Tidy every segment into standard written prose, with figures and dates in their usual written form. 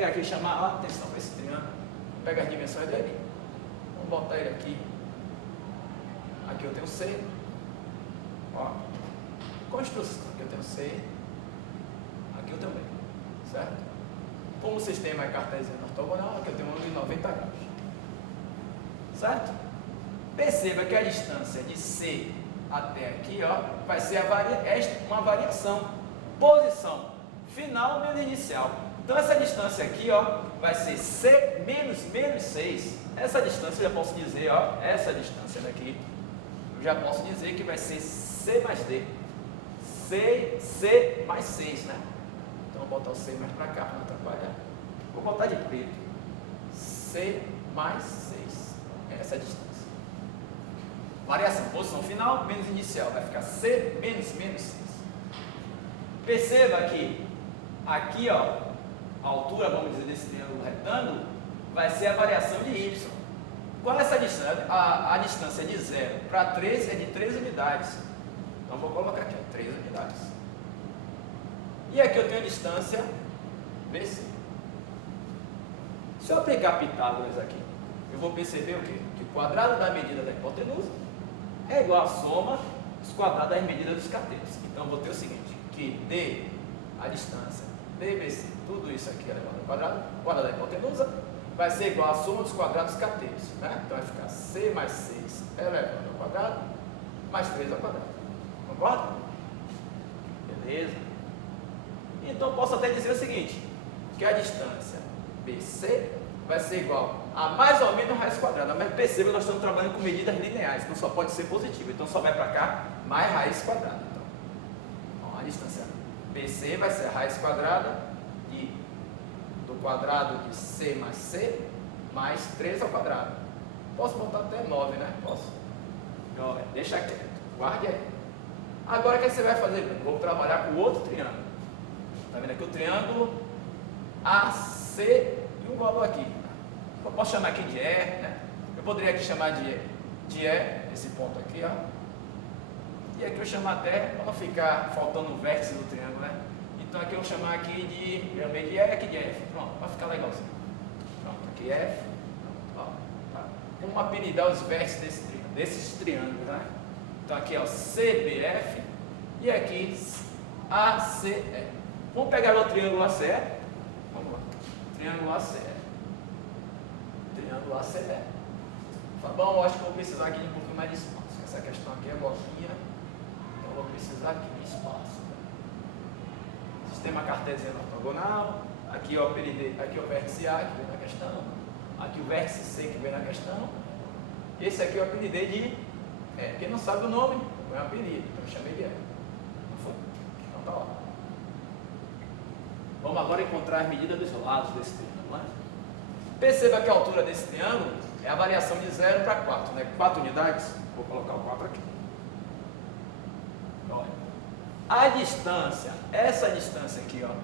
pegar aqui e chamar a atenção para esse triângulo. Vou pegar as dimensões dele. Vamos botar ele aqui. Aqui eu tenho C. Ó. Construção. Aqui eu tenho C. Aqui eu tenho B. Certo? Como o sistema é cartesiano ortogonal, aqui eu tenho um ângulo de 90 graus. Certo? Perceba que a distância de C até aqui, ó, vai ser uma variação. Posição final menos inicial. Então essa distância aqui, ó, vai ser C menos 6. Essa distância eu já posso dizer, ó, essa distância daqui, eu já posso dizer que vai ser C mais D. C mais 6, né? Então vou botar o C mais para cá para não atrapalhar. Vou botar de preto. C mais 6. Essa é a distância. Variação, posição final menos inicial. Vai ficar C menos 6. Perceba que aqui, ó, a altura, vamos dizer, desse triângulo retângulo, vai ser a variação de Y. Qual é essa distância? A distância de 0 para 13 é de 13 unidades. Então vou colocar aqui, ó, 13 unidades. E aqui eu tenho a distância BC. Se eu aplicar Pitágoras aqui, eu vou perceber o quê? Que o quadrado da medida da hipotenusa é igual à soma dos quadrados das medidas dos catetos. Então eu vou ter o seguinte, que D, a distância DBC, tudo isso aqui elevado ao quadrado, o quadrado da hipotenusa, vai ser igual à soma dos quadrados catetos, né? Então vai ficar C mais 6 elevado ao quadrado, mais 3 ao quadrado. Concorda? Beleza? Então eu posso até dizer o seguinte, que a distância BC vai ser igual a mais ou menos raiz quadrada, mas perceba que nós estamos trabalhando com medidas lineares, então só pode ser positivo, então só vai para cá mais raiz quadrada. Então, a distância BC vai ser a raiz quadrada do quadrado de C mais C mais 3 ao quadrado. Posso botar até 9, né? Posso. Deixa quieto, guarde aí. Agora o que você vai fazer? Vou trabalhar com outro triângulo. Está vendo aqui o triângulo AC e um valor aqui. Eu posso chamar aqui de E, né? Eu poderia aqui chamar de E, esse ponto aqui, ó. E aqui eu chamar até, para não ficar faltando o vértice do triângulo, né? Então aqui eu vou chamar aqui de, eu chamei de E, aqui de F. Pronto, vai ficar legalzinho. Pronto, aqui F. Pronto, ó, tá. Vamos apelidar os vértices desses triângulos, né? Então aqui é o CBF e aqui ACE. Vamos pegar o triângulo ACE. Vamos lá. Triângulo ACE. Triângulo ACE. Tá bom, eu acho que eu vou precisar aqui de um pouquinho mais de espaço. Essa questão aqui é bolinha. Então eu vou precisar aqui de espaço. Sistema cartesiano ortogonal. Aqui é o vértice A que vem na questão. Aqui o vértice C que vem na questão. Esse aqui eu apelidei de quem não sabe o nome, não é um apelido, então eu chamei de E. Não foi? Então tá lá. Vamos agora encontrar as medidas dos lados desse triângulo, né? Perceba que a altura desse triângulo é a variação de 0 para 4, né? 4 unidades. Vou colocar o 4 aqui. Olha. A distância, essa distância aqui, ó,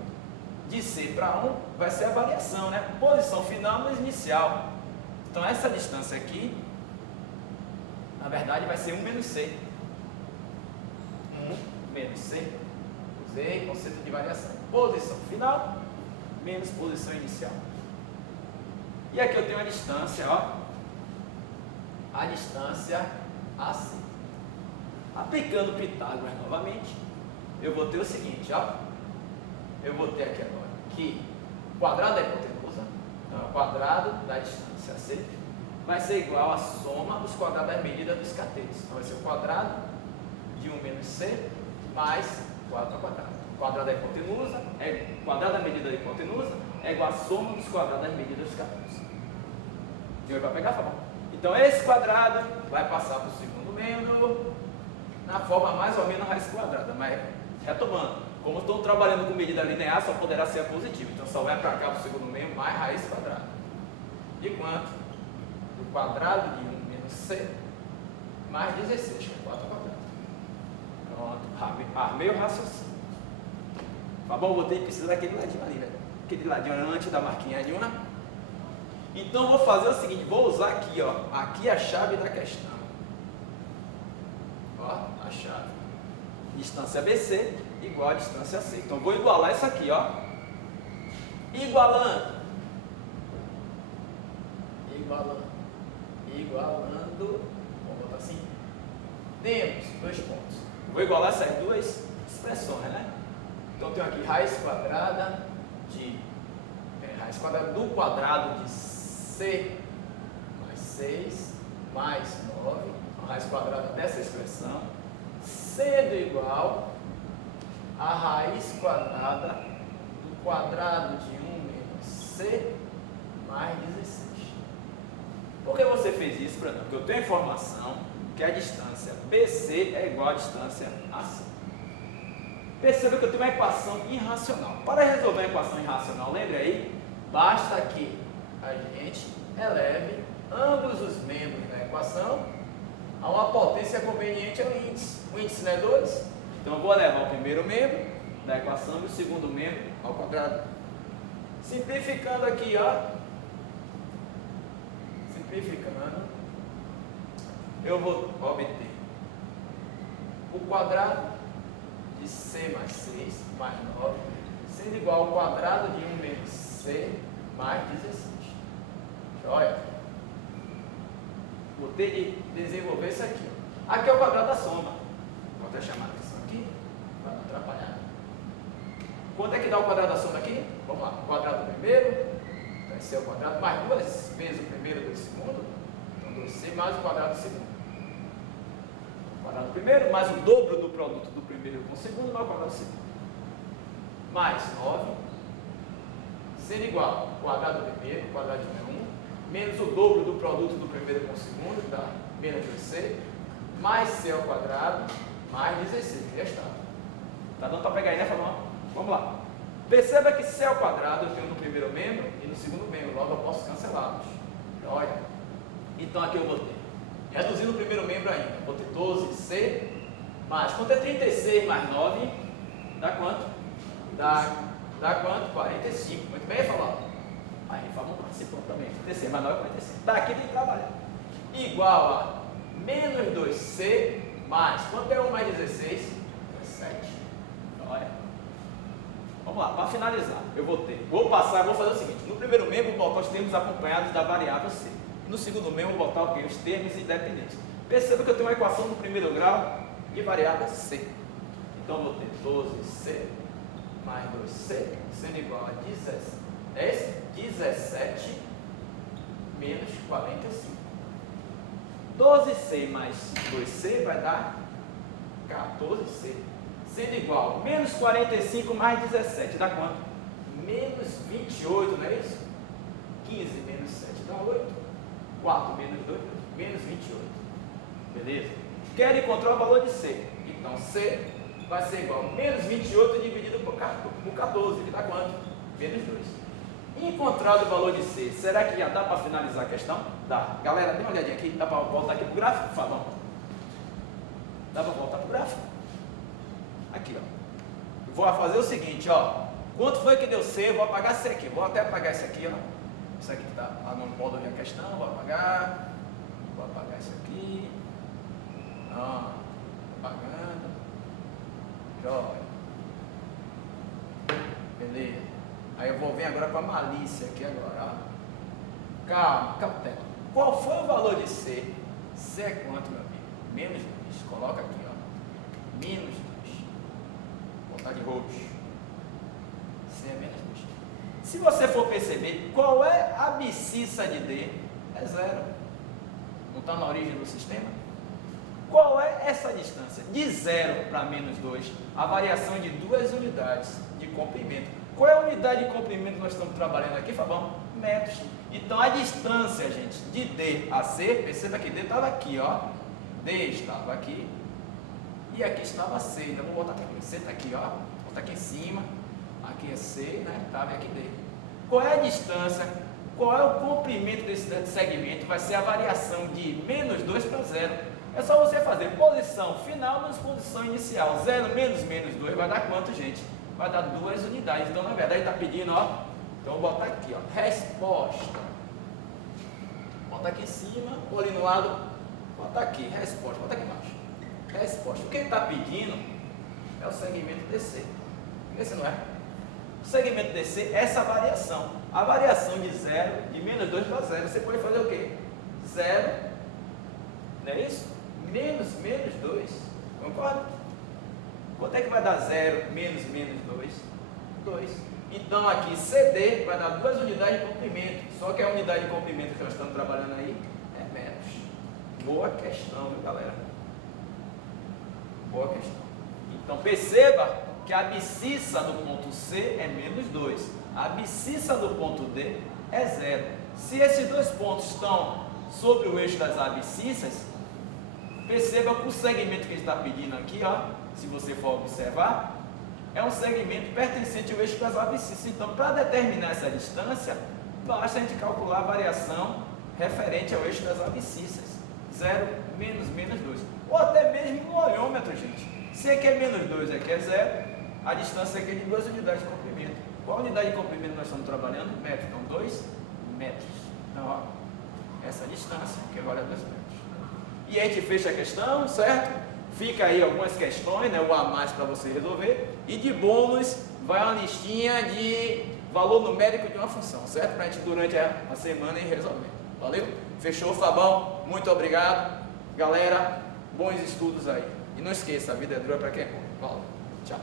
de C para 1, vai ser a variação, né? Posição final mais inicial. Então essa distância aqui, na verdade, vai ser 1 menos C. 1 menos C. Usei conceito de variação. Posição final menos posição inicial. E aqui eu tenho a distância, ó. A distância AC. Aplicando Pitágoras novamente, eu vou ter o seguinte, ó. Eu vou ter aqui agora que o quadrado da hipotenusa, então o quadrado da distância C, vai ser igual à soma dos quadrados das medidas dos catetos. Então vai ser o quadrado de 1 menos C mais 4 ao quadrado. O quadrado da hipotenusa, o quadrado da medida da hipotenusa é igual à soma dos quadrados das medidas dos catetos. Deu para pegar, tá bom? Então esse quadrado vai passar para o segundo membro na forma mais ou menos raiz quadrada, mas retomando, como estou trabalhando com medida linear, só poderá ser a positiva. Então só vai para cá para o segundo membro mais raiz quadrada. De quanto? Do quadrado de 1 menos C mais 16, que é 4 ao quadrado. Pronto, armei o raciocínio. Tá bom? Vou ter que precisar daquele ladinho ali, velho. Aquele ladinho antes da marquinha de uma. Então vou fazer o seguinte, vou usar aqui, ó. Aqui a chave da questão. Ó, a chave. Distância BC igual a distância C. Então vou igualar isso aqui, ó. Igualando, igualando, vamos botar assim, temos 2 pontos. Vou igualar essas duas expressões, né? Então, eu tenho aqui raiz quadrada do quadrado de c mais 6 mais 9, a raiz quadrada dessa expressão, sendo igual a raiz quadrada do quadrado de 1 menos c mais 16. Por que você fez isso, Bruno? Porque eu tenho a informação que a distância BC é igual à distância AC. Perceba que eu tenho uma equação irracional. Para resolver uma equação irracional, lembre aí, basta que a gente eleve ambos os membros da equação a uma potência conveniente ao índice. O índice não é 2? Então eu vou elevar o primeiro membro da equação e o segundo membro ao quadrado. Simplificando aqui, ó. Eu vou obter o quadrado de c mais 6 mais 9, sendo igual ao quadrado de 1 menos c mais 16. Olha, vou ter de desenvolver isso aqui. Aqui é o quadrado da soma. Vou até chamar a atenção aqui, para não atrapalhar. Quanto é que dá o quadrado da soma aqui? Vamos lá, o quadrado do primeiro, vai ser o quadrado mais 2 vezes o primeiro do segundo. Então, 2c mais o quadrado do segundo. O quadrado do primeiro mais o dobro do produto do primeiro com o segundo mais o quadrado do segundo. Mais 9, sendo igual ao quadrado do primeiro, quadrado de 1, menos o dobro do produto do primeiro com o segundo, dá menos 2c, mais c ao quadrado, mais 16, que já está. Tá dando para pegar aí, né, Fabão? Vamos lá. Perceba que c ao quadrado eu tenho no primeiro membro e no segundo membro, logo eu posso cancelá-los. Então, olha. Então aqui eu vou ter, reduzindo o primeiro membro ainda, vou ter 12c, mais, quanto é 36 mais 9, dá quanto? Dá quanto? 45. Muito bem, falado. Aí, Fabão participou também. 36 mais 9 é 45. Daqui tem que trabalhar. Igual a menos 2c mais, quanto é 1 mais 16? 17. Olha. Vamos lá, para finalizar, vou fazer o seguinte, no primeiro membro vou botar os termos acompanhados da variável c. No segundo membro vou botar o quê? Os termos independentes. Perceba que eu tenho uma equação do primeiro grau de variável c. Então vou ter 12c mais 2c, sendo igual a 17 menos 45. 12c mais 2c vai dar 14c. Sendo igual, menos 45 mais 17, dá quanto? Menos 28, não é isso? 15 menos 7 dá 8. 4 menos 2, menos 28. Beleza? Quero encontrar o valor de C. Então, C vai ser igual a menos 28 dividido por 14, que dá quanto? Menos 2. Encontrado o valor de C, será que já dá para finalizar a questão? Dá. Galera, dê uma olhadinha aqui. Dá para voltar aqui para o gráfico, Fabão? Dá para voltar para o gráfico? Aqui, ó. Vou fazer o seguinte, ó. Quanto foi que deu C? Vou apagar C aqui. Vou até apagar isso aqui, ó. Isso aqui está no modo de questão. Vou apagar. Vou apagar isso aqui. Ó. Apagando. Jóia. Beleza. Aí eu vou vir agora com a malícia aqui agora, ó. Calma, cautela. Qual foi o valor de C? C é quanto, meu amigo? Menos 2. Coloca aqui, ó. Menos 2. Botar de roxo. C é menos 2. Se você for perceber, qual é a abscissa de D? É 0. Não está na origem do sistema? Qual é essa distância? De 0 para menos 2, a variação de 2 unidades de comprimento. Qual é a unidade de comprimento que nós estamos trabalhando aqui, Fabão? Metros. Então, a distância, gente, de D a C, perceba que D estava aqui, ó. D estava aqui. E aqui estava C. Então, vou botar aqui. C está aqui, ó. Vou botar aqui em cima. Aqui é C, né? Estava aqui D. Qual é a distância? Qual é o comprimento desse segmento? Vai ser a variação de menos 2 para 0. É só você fazer posição final menos posição inicial. 0 menos menos 2 vai dar quanto, gente? Vai dar 2 unidades. Então, na verdade, está pedindo, ó. Então, eu vou botar aqui, ó. Resposta. Bota aqui em cima, ou ali no lado. Bota aqui, resposta. Bota aqui embaixo. Resposta. O que ele está pedindo é o segmento DC. Esse não é? segmento DC, essa variação. A variação de zero, de menos 2 para zero, você pode fazer o quê? Zero, não é isso? Menos 2, concorda? Quanto é que vai dar 0 menos 2? 2. Então aqui CD vai dar 2 unidades de comprimento, só que a unidade de comprimento que nós estamos trabalhando aí é metros. Boa questão, meu galera. Boa questão. Então perceba que a abscissa do ponto C é menos 2, a abscissa do ponto D é 0. Se esses dois pontos estão sobre o eixo das abscissas, perceba que o segmento que ele está pedindo aqui, ó, se você for observar, é um segmento pertencente ao eixo das abscissas. Então, para determinar essa distância, basta a gente calcular a variação referente ao eixo das abscissas. 0 menos 2. Ou até mesmo no olhômetro, gente. Se aqui é menos 2 e aqui é 0, a distância aqui é de 2 unidades de comprimento. Qual unidade de comprimento nós estamos trabalhando? Metro. Então, 2 metros. Então, ó, essa distância, que agora é 2 metros. E a gente fecha a questão, certo? Fica aí algumas questões, né, o a mais para você resolver. E de bônus, vai uma listinha de valor numérico de uma função, certo? Para a gente durante a semana ir resolvendo. Valeu? Fechou, Fabão? Muito obrigado. Galera, bons estudos aí. E não esqueça, a vida é dura para quem é bom. Valeu. Tchau.